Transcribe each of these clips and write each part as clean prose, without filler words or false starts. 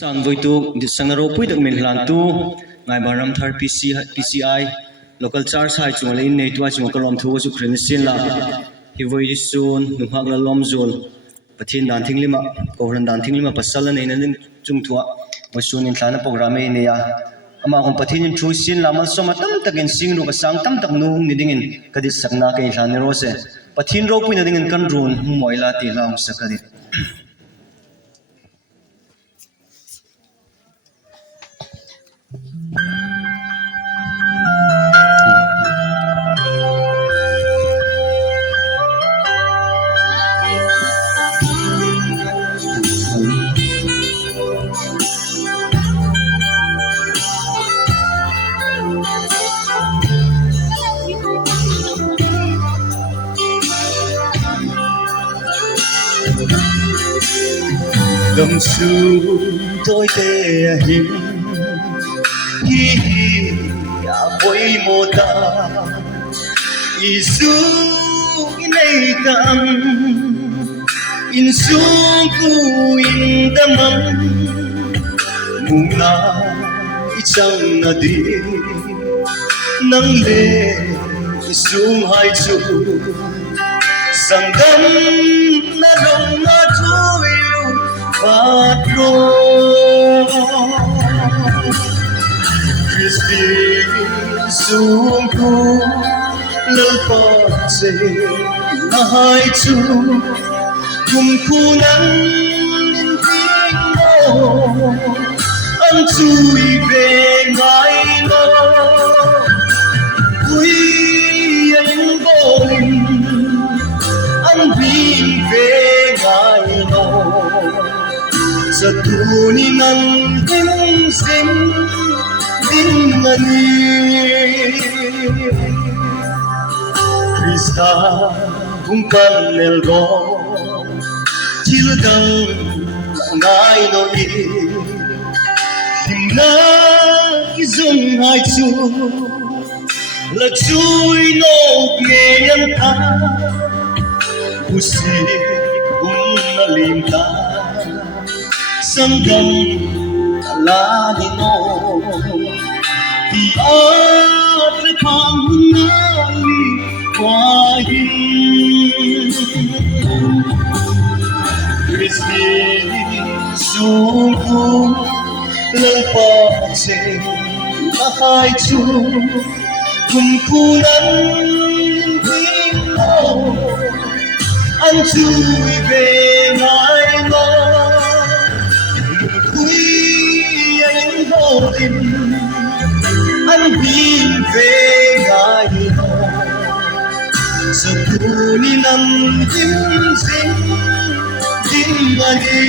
Sang voi tu sangaro pui dak min hlan tu ngai baram thar PCI local charge hai chung le nei tu chung kalom thu chu khrin sin la hi voi sun nu hak la lom zul pathin dan thing lima ko ran dan thing lima pasal nei nan chung thua ma sun in thlana program e ne ya ama kon pathin in thu sin la mal soma tam takin sing ru ka sang tam tak nu ni dingin kadit sakna ke hlan ro se pathin ro pui na dingin kan run moila ti laung sakari Gầm xuống tôi tê hình hi hi ya boy mô ta isu inay tam insung ku in damam muna isang na di nang le isung hai chu sangam na long na thui patro Christi sungku lepase na hai chu kumkunan mo ang chui về ngai lo ui anh vô linh anh vinh về ngai lo sa tuningan himsing dinani Krista hungkan nelgo chilgang ngai no i himna izong hai chu la chui no nghe yan ta usi na lim ta sangam la ni no di at kham na li kwahi Christi sungku lempa se hai chu kumkunan himo an chui về ngai lo anh vô tình anh bin về ngai lo sa tuni nam him sing dinani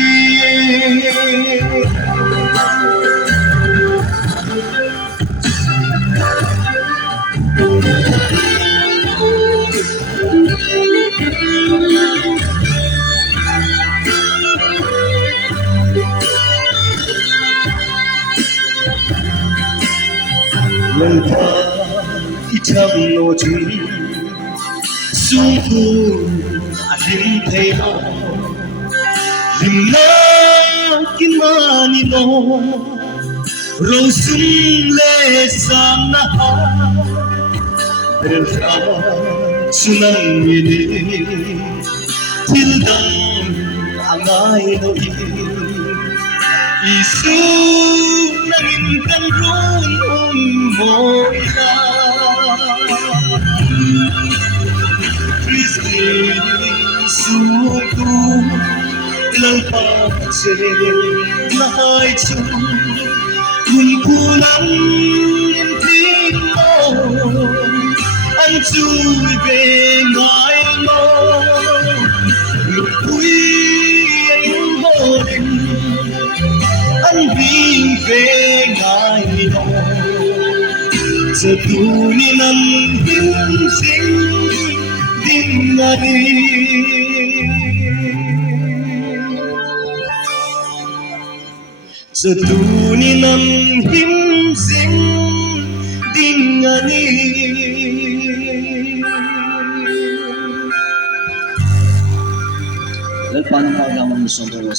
lần qua itam no chui sung ku alim thei no lim na kin mani no ro sum le sam na ha el ra sunan mi ni til dang angai no i isu nangin kan run moila Christi sungku lalpa se na hai chu kumkulan intimo an chui về ngai lo lupui anh vô tình anh vinh về ngai lo sa tuningan himsing dinani sa tuningan himsing dinani Lalpan ang paglaman mo sa mga